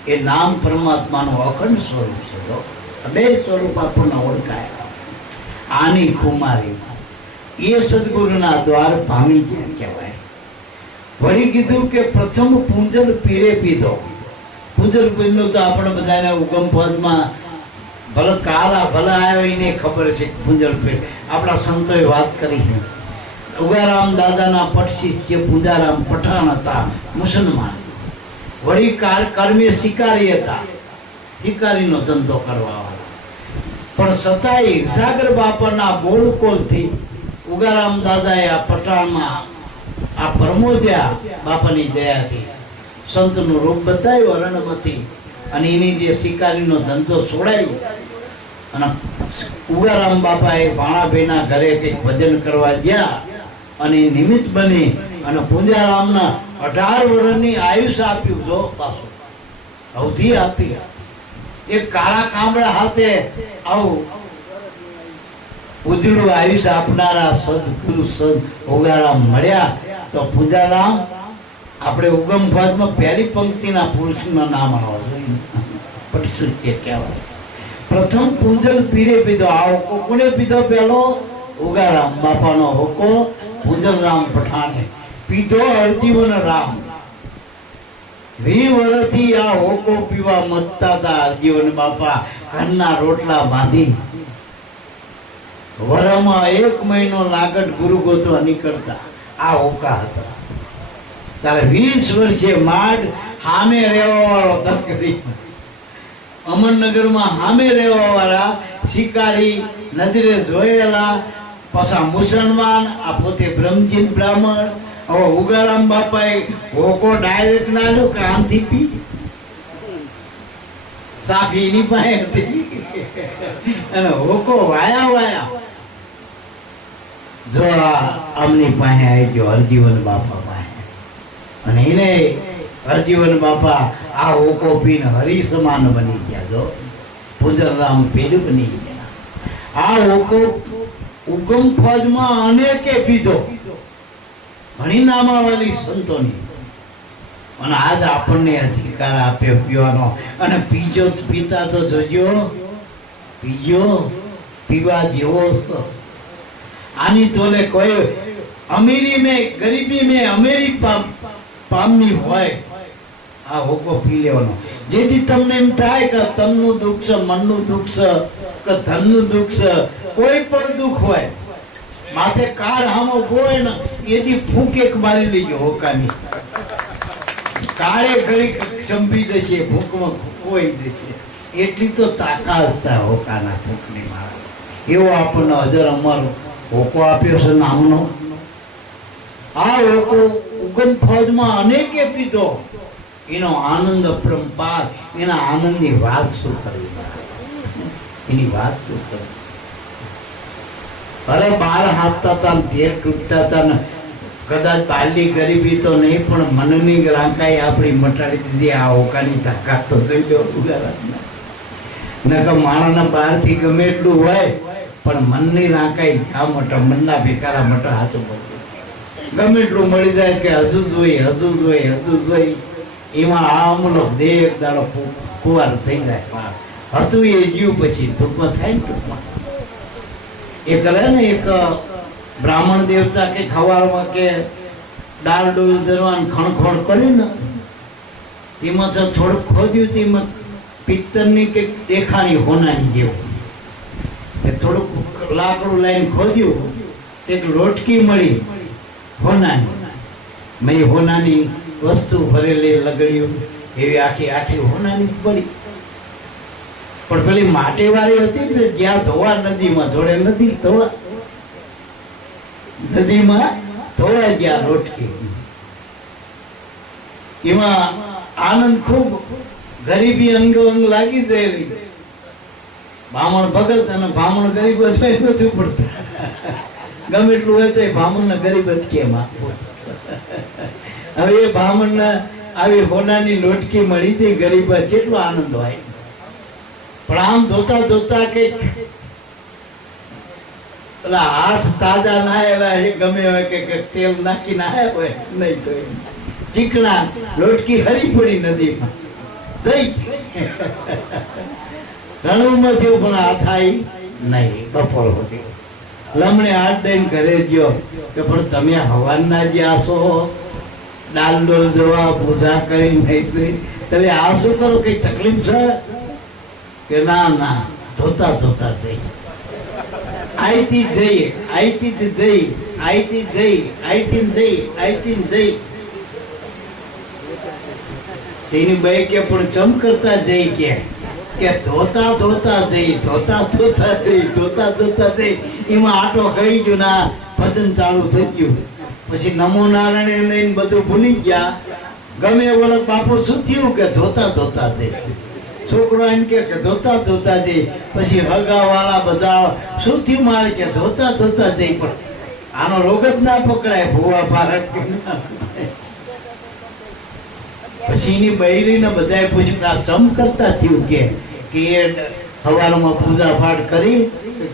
એ નામ પરમાત્માનું અખંડ સ્વરૂપ છે. બે સ્વરૂપ આપણને ઓળખાય. આની કુમારી એ સદગુરુના દ્વાર પામી ગયા કહેવાય. વળી કીધું કે પ્રથમ પૂંજલ પીરે પીધો. પૂંજલ પીરનું તો આપણે બધાને ઉગમ પદમાં ભલે કાલા ભલે આવ્યો એને ખબર છે. પૂંજલ પીર આપણા સંતોએ વાત કરી છે. ઉગારામ દાદાના પટશી જે પૂંજારામ પઠાણ હતા, મુસલમાન. વળી કર્મે શિકારી હતા, શિકારીનો ધંધો કરવા વાળા. પણ છતાંય સાગર બાપાના બોલકોલથી ઉગારામ દાદાએ આ પઠાણમાં આ પરમોદ્યા બાપાની દયાથી સંતનું રૂપ બતાવ્યું અરણમાંથી. અને એની જે શિકારીનો ધંધો છોડાયો અને ઉગારામ બાપાએ ભાણાભાઈના ઘરે કંઈક ભજન કરવા ગયા અને નિમિત્ત બની અને પૂંજારામના 18 વર્ષની આયુષ આપ્યું. જો પાછું અવધિ આપી. એક કાળા કામડા હાથે આવું ઉજળું આયુષ આપનારા સદગુરુ સંત ઉગારામ મળ્યા. તો પૂંજારામ આપણે ઉગમ ભાગમાં પહેલી પંક્તિના પુરુષનું નામ આવે પણ શું કે કહેવાય. પ્રથમ પૂંજલ પીરે પીધો. આ હોકો કોને પીધો? પહેલો ઉગારામ બાપાનો હોકો પૂંજલરામ પઠાણે પીધો. હરજીવન રામ 20 વર્ષથી આ હોકો પીવા મતતા હતા. હરજીવન બાપા ઘરના રોટલા બાંધી વરમાં 1 મહિનો લાગટ ગુરુ ગોતવા નીકળતા. આ હોકા હતા. તારે 20 વર્ષે માંડ સામે રહેવા વાળો તકરી અમરનગરમાં સામે રહેવા વાળા શિકારી નજરે જોયેલા પાછા મુસલમાન. આ પોતે બ્રહ્મજીન બ્રાહ્મણ. હવે ઉગારામ બાપાએ હોકો ડાયરેક્ટ ના લો કે આમથી પી. સાફી એની પાસે હતી અને હોકો વાયા જો આમની પાસે આવી ગયો હરજીવન બાપા પાસે. અને એને હરજીવન બાપા આ હોકો પીને હરિ સમાન બની ગયા. જો પૂંજલરામ પેલું બની ગયા. આ હોકો ઉગમ ફોજમાં અનેકે પીધો. ઘણી નામાવાળી સંતોની. અને આજ આપણને અધિકાર આપ્યો પીવાનો. અને પીજો પીતા તો જોજો પીજો પીવા જેવો. આની તોલે કોઈ અમીરી મેં ગરીબી મેં અમીરી પામની હોય આ હોકો પી લેવાનો. જેથી તમને એમ થાય કે તનનું દુઃખ છે, મનનું દુઃખ છે કે ધનનું દુઃખ છે, કોઈ પણ દુઃખ હોય માથે કાર હામો હોય ને એથી ફૂંક એક મારી લેજો હોકાની. કાળે ઘડી ચંપી જશે, ફૂંકમાં કોઈ જશે. એટલી તો તાકાત છે હોકાના ફૂંકની મારા. એવો આપણને હજાર અમારો હોકો આપ્યો છે નામનો. આ હોકો ઉગમ ફોજમાં અનેકે પીધો. એનો આનંદ અપરંપાર. એના આનંદની વાત શું કરવી? એની વાત શું કરવી? અરે 12 હાથતા હતા ને 13 તૂટતા હતા ને કદાચ બાલી ગરીબી તો નહીં પણ મનની રાંકાઈ આપણી મટાડી દીધી. આ હોકાની તાકાત તો જોઈ લો ઉગારામના. નકર માણસના બહારથી ગમે એટલું હોય પણ મનની રાંકાઈ આ મોટા મનના ભેકારા મોટા હાથો પડે. ગમે એટલું મળી જાય કે હજુ જોઈ એમાં આ અમલો દેહ એક દાડો કુવાર થઈ જાય. હતું એ જીવ પછી ટૂંકમાં થાય ને ટૂંકમાં. એ કરે ને એક બ્રાહ્મણ દેવતા કે ખવારમાં કે ડાળ ડોલ ધરવાનું ખણખોડ કર્યું ને તેમાં તો થોડુંક ખોદ્યું તેમાં પિત્તરની કે દેખાણી હોનાની જેવું. તે થોડુંક લાકડું લાઈને ખોદ્યું તે લોટકી મળી હોનાની. મેં હોનાની વસ્તુ ભરેલી લગડ્યું એવી આખી હોનાની પડી. પણ પેલી માટેવાળી હતી ને જ્યાં ધોવા નદીમાં જોડે નદી ધોવા નદીમાં ધોવા ગયા રોટકી. એમાં આનંદ ખૂબ. ગરીબી અંગો અંગ લાગી ગયેલી. બ્રાહ્મણ ભગત અને બ્રાહ્મણ ગરીબ જ નથી પડતા. ગમે એટલું હોય તો એ બ્રાહ્મણ ને ગરીબ જ કેમ આપવું. હવે એ બ્રાહ્મણ ને આવી હોનાની લોટકી મળી હતી. ગરીબ જેટલો આનંદ હોય. પણ આમ ધોતા કઈક પેલા હાથ તાજા નાયેલા ગમે હોય કે તેલ નાખી નાયા હોય નહીં તો ચીકણા લોટકી હરી પડી નદીમાં જઈ રણુમાં થયું પણ આ થાય નહીં. બપોર હતી લમણે હાથ દઈને ઘરે ગયો કે પણ તમે હવાના જે આસો ડાલ ડોલ જવા પૂજા કરી નહીં તમે આ શું કરો? કઈ તકલીફ છે કે ના ધોતા જઈ આઈથી જઈ તેની બાઈ કે પણ ચમ કરતા જઈ કે ધોતા જઈ એમાં આટો કહી ગયો ના ભજન ચાલુ થઈ ગયું. પછી નમો નારાયણ લઈને બધું ભૂલી ગયા. ગમે બોલો બાપુ શું થયું કે ધોતા જઈ છોકરો એમ કે ધોતા ધોતા જઈ, પછી હગાવાળા બધા શું થયું મારે કે ધોતા ધોતા જઈ, પણ આનો રોગ જ ના પકડાય ભૂવા ભારત. પછી એની બૈરીને બધાએ પૂછ્યું કે આ ચમ કરતા થયું કે એ સવારમાં પૂજા પાઠ કરી,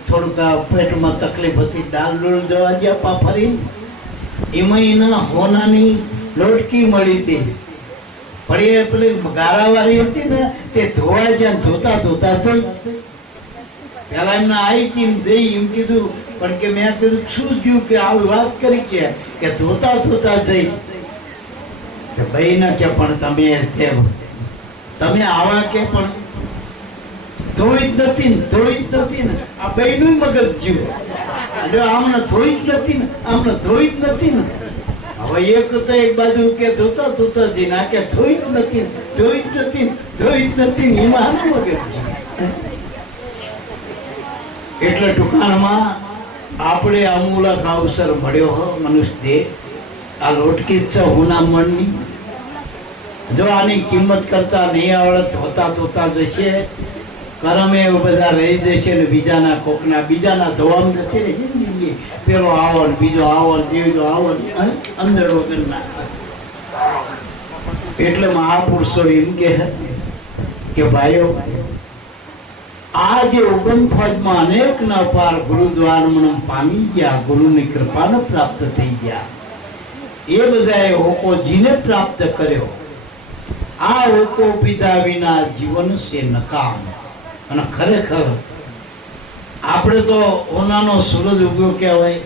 થોડુંક પેટમાં તકલીફ હતી, ડાલ ડોલ જવા ગયા પાફરી, એમાં એના હોનાની લોટકી મળી હતી, પણ એ પેલી ગારાવાળી હતી ને તે ધોવાય જ્યાં ધોતા ધોતા થઈ. પેલા એમને આવી હતી એમ જઈ એમ કીધું, પણ કે મેં કીધું શું થયું કે આવી વાત કરી કે ધોતા ધોતા જઈ. ભાઈ ના કે પણ તમે આવા કે પણ ધોઈ જ નથી ને ધોઈ જ નથી ને, આ બેયનું મગજ જીવ આમને ધોઈ જ નથી ને આમને ધોઈ જ નથી ને. હવે એક તો એક બાજુ કે ધોતા ધોતા જઈને આ કે ધોઈ જ નથી ધોઈ જ નથી ધોઈ જ નથી ને, એમાં આનું મગજ જીવ. એટલે ટૂંકાણમાં આપણે અમૂલક અવસર મળ્યો હો મનુષ્ય દેહ, આ લોટકી છે હુના મનની. જો આની કિંમત કરતા નહીં આવડે ધોતા ધોતા જશે, કરમ એ બધા રહી જશે ને બીજાના કોકના બીજાના ધોવામાં જતી ને જિંદગી, પેલો આવો ને બીજો આવો ને ત્રીજો આવો ને અંદર વગરના. એટલે મહાપુરુષો એમ કે ભાઈઓ, આ જે ઓગન ફોજમાં અનેક ના પાર ગુરુદ્વારમાં પામી ગયા, ગુરુની કૃપાને પ્રાપ્ત થઈ ગયા, એ બધાએ હોકો જીને પ્રાપ્ત કર્યો. આ હોકો પીધા વિના જીવન છે નકામ. અને ખરેખર આપણે તો ઓનાનો સૂરજ ઉગ્યો કહેવાય,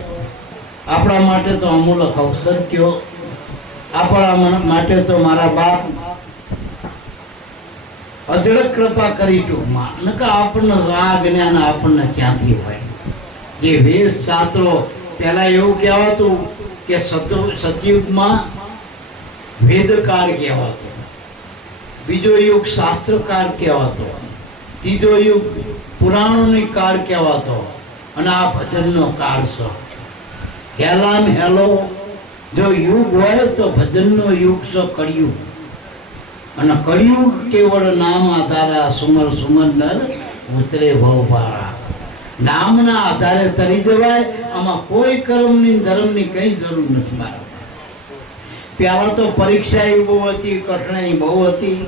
આપણા માટે તો અમૂલક અવસર કયો, આપણા માટે તો મારા બાપ અજળક કૃપા કરી ટૂંકમાં. નકા આપણને આ જ્ઞાન આપણને ક્યાંથી હોય? જે વેદ શાસ્ત્રો પહેલા એવું કહેવાતું કે સતયુગમાં વેદકાર કહેવાતો, બીજો યુગ શાસ્ત્રકાર કહેવાતો, ત્રીજો યુગ પુરાણોની કાળ કહેવાતો, અને આ ભજનનો કાળ છે. હેલામ હેલો જો યુગ હોય તો ભજનનો યુગ છે કળિયુગ. અને કળિયુગ કેવળ નામ આધારા સુમર સુમર નર ઉતરે ભવભારા. નામના આધારે તરી જવાય, આમાં કોઈ કર્મની ધર્મની કઈ જરૂર નથી. મારા પહેલા તો પરીક્ષા બહુ હતી, કઠણાઈ બહુ હતી.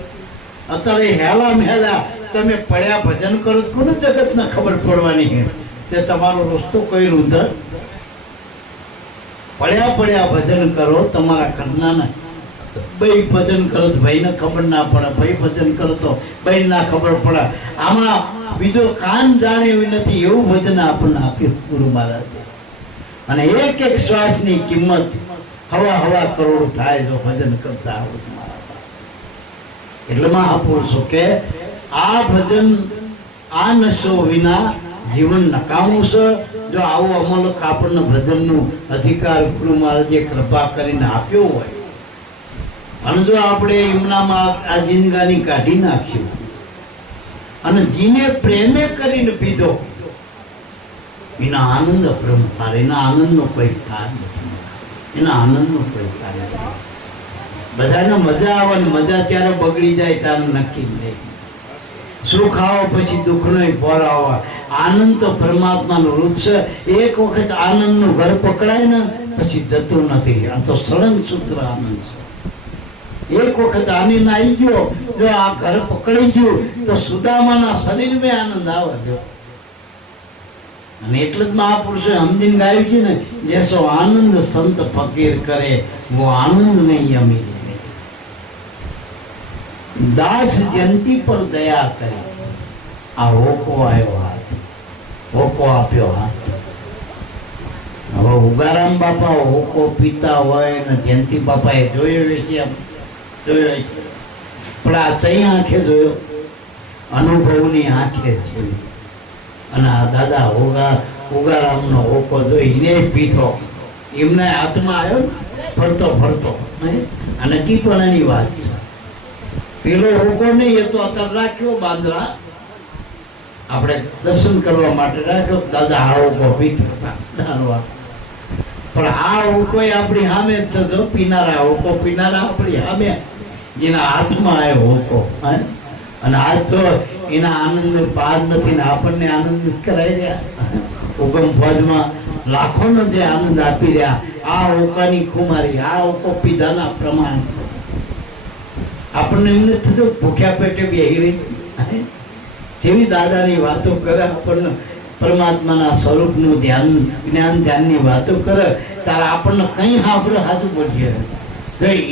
અત્યારે હેલા મેલા તમે પડ્યા ભજન કરો, કોને જગતને ખબર પડવાની તે તમારો રસ્તો કઈ રૂંધર. પડ્યા ભજન કરો, તમારા ઘરના ભાઈ ભજન કરો તો ભાઈને ખબર ના પડે, ભાઈ ભજન કરો તો ભાઈ ના ખબર પડે. આમાં બીજો કાન જાણે એવી નથી, એવું ભજન આપણને આપ્યું ગુરુ મહારાજે. અને એક એક શ્વાસની કિંમત હવા કરોડ થાય જો ભજન કરતા આવડે. એટલે મહાપુરુષો કે આ ભજન આ નશો વિના જીવન નકામું છે. જો આવું અમલક આપણને ભજનનું અધિકાર ગુરુ મહારાજે કૃપા કરીને આપ્યો હોય, અને જો આપણે એમનામાં આ જિંદગાની કાઢી નાખ્યું, અને જીને પ્રેમે કરીને પીધો, એના આનંદ અપરંપાર, એના આનંદનો કોઈ પાર નથી, એના આનંદનો કોઈ પાર નથી. બધાને મજા આવે ને મજા ત્યારે બગડી જાય ત્યારે નક્કી નહીં. સુખ આવો પછી દુઃખનો ભોર આવે. આનંદ તો પરમાત્માનું રૂપ છે. એક વખત આનંદનું ઘર પકડાય ને પછી જતું નથી. આ તો સળંગ સૂત્ર આનંદ છે. એક વખત આનંદ આવી ગયો, જો આ ઘર પકડી ગયું તો સુદામાના શરીરમાં આનંદ આવે. અને એટલે જ મહાપુરુષે સમજીને ગાયું છે ને, જેસો આનંદ સંત ફકીર કરે વો આનંદ નહીં અમીર. દાસ જયંતી પર દયા કરે. આ હોકો આવ્યો હાથ, હોકો આપ્યો હાથ. હવે ઉગારામ બાપા હોકો પીતા હોય ને જયંતી બાપાએ જોયો છે, જોયો પણ આ ચઈ આંખે જોયો, અનુભવની આંખે જોયું. અને આ દાદા ઉગારામનો હોકો જોઈને પીધો, એમને હાથમાં આવ્યો ફરતો ફરતો. અને ટીપણાની વાત છે. પેલો હોકો નહીં, એ તો અત્યારે રાખ્યો બાંદરા, આપણે દર્શન કરવા માટે રાખ્યો. દાદા આ હોકો પીતા દારવા, પણ આ હોકો આપણી સામે જ છે. જો પીનારા હોકો પીનારા આપણી સામે, જેના હાથમાં આવ્યો હોકો. અને આજ તો એના આનંદ પાર નથી ને આપણને આનંદ કરાઈ રહ્યા. હુકમ ફોજમાં લાખોનો જે આનંદ આપી રહ્યા, આ ઓકાની કુમારી, આ ઓકો પીધાના પ્રમાણ. આપણને એમને થતું ભૂખ્યા પેટે બેહી રહી. જેવી દાદાની વાતો કરે, આપણને પરમાત્માના સ્વરૂપનું ધ્યાન, જ્ઞાન ધ્યાનની વાતો કરે, ત્યારે આપણને કંઈ આપણે સાચું પડશે.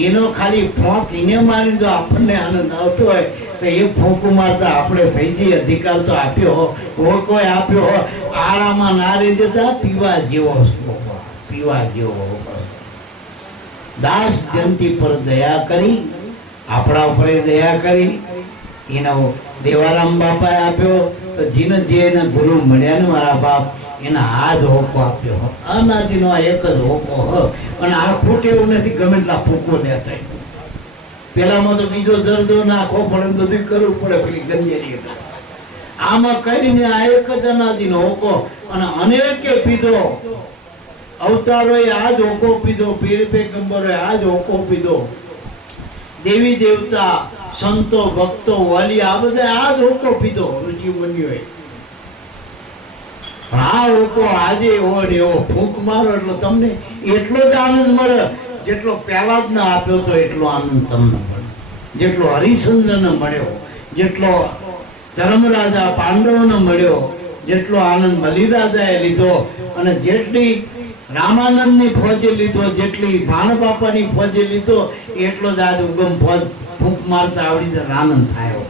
એનો ખાલી ફોંક એને મારી જો આપણને આનંદ આવતો હોય તો એ ફોંકું મારતા આપણે થઈ જઈએ. અધિકાર તો આપ્યો હો કોઈ આપ્યો હો, આરામાં ના રહી જતા. પીવા જેવો પીવા જેવો દાસ જયંતી પર દયા કરી, આપણા ઉપર દયા કરી. એનો દેવારામ બાપાએ આપ્યો તો જીને જે એના ગુરુ મળ્યા ને મારા બાપ, એના આ જ હોકો આપ્યો. અનાદિનો આ એક જ હોકો હ. અને આ ખોટ એવું નથી ગમે એટલા ફૂકો લેતા. પેલામાં તો બીજો દર્દો નાખવો પડે, બધું કરવું પડે પેલી ગંજેરી. આમાં કહીને આ એક જ અનાદિનો હોકો. અને અનેકે પીધો, અવતારોએ આ જ હોકો પીધો, પીર પેગંબરોએ આ જ હોકો પીધો, દેવી દેવતા, સંતો, ભક્તો, વાલી, આ બધા આ જ હોકો પીધો ઋષિ મુનિઓએ. પણ આ હોકો આજે એવો ને એવો ફૂંક મારો એટલે તમને એટલો જ આનંદ મળે જેટલો પહેલા જ ના આપ્યો તો એટલો આનંદ તમને મળે. જેટલો હરિશ્ચંદ્રને મળ્યો, જેટલો ધર્મરાજા પાંડવોને મળ્યો, જેટલો આનંદ બલિરાજાએ લીધો, અને જેટલી રામાનંદની ફોજે લીધો, જેટલી ભાણ બાપાની ફોજે લીધો, એટલો જ આજ ઉગમ ફોજ ફૂંક મારતા આવડી જાય આનંદ થાય.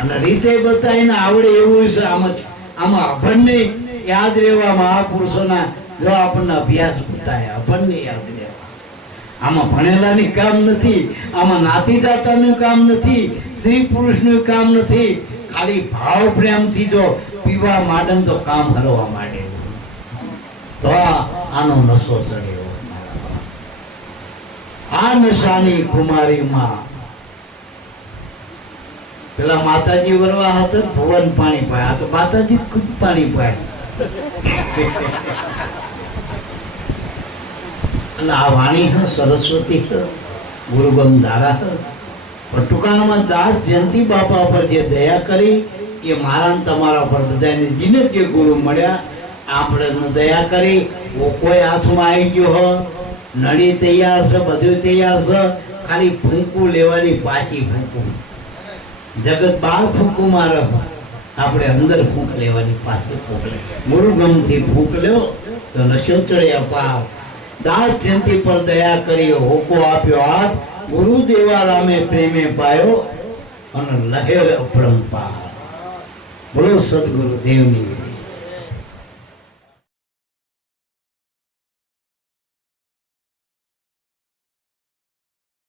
અને રીતે બતાવીને આવડે એવું છે. આમાં અભણને યાદ રહેવા મહાપુરુષોના જો આપણને અભ્યાસ બતાય, અભણને યાદ રહેવા. આમાં ભણેલાની કામ નથી, આમાં નાતી જાતાનું કામ નથી, સ્ત્રી પુરુષનું કામ નથી. ખાલી ભાવ પ્રેમથી જો પીવા માંડે તો કામ કરવા માંડે તો આનો નશો ચડ્યો. આ નશાની કુમારીમાં પેલા માતાજી વરવા હતા, ભુવન પાણી પાય. આ તો માતાજી ખુદ પાણી પાય. એટલે આ વાણી સરસ્વતી ગુરુગમ ધારા. પણ ટૂંકામાં દાસ જયંતી બાપા પર જે દયા કરી એ મારા તમારા પર બધાને જીને જે ગુરુ મળ્યા આપણે દયા કરી. કોઈ હાથમાં આવી ગયો હો, નળી તૈયાર છે, બધું તૈયાર છે, ખાલી ફૂંકું લેવાની, પાછી ફૂંકું. જગત બહાર ફૂંકું મારે, આપણે અંદર ફૂંક લેવાની, પાછી ફૂંક લે. ગુરુગમથી ફૂંક લ્યો તો નશો ચડ્યા પાર. દાસ જયંતી પર દયા કરી, હોકો આપ્યો હાથ, ગુરુદેવા રામે પ્રેમે પાયો, અને લહેર અપરંપાર. બોલો સદગુરુ દેવની.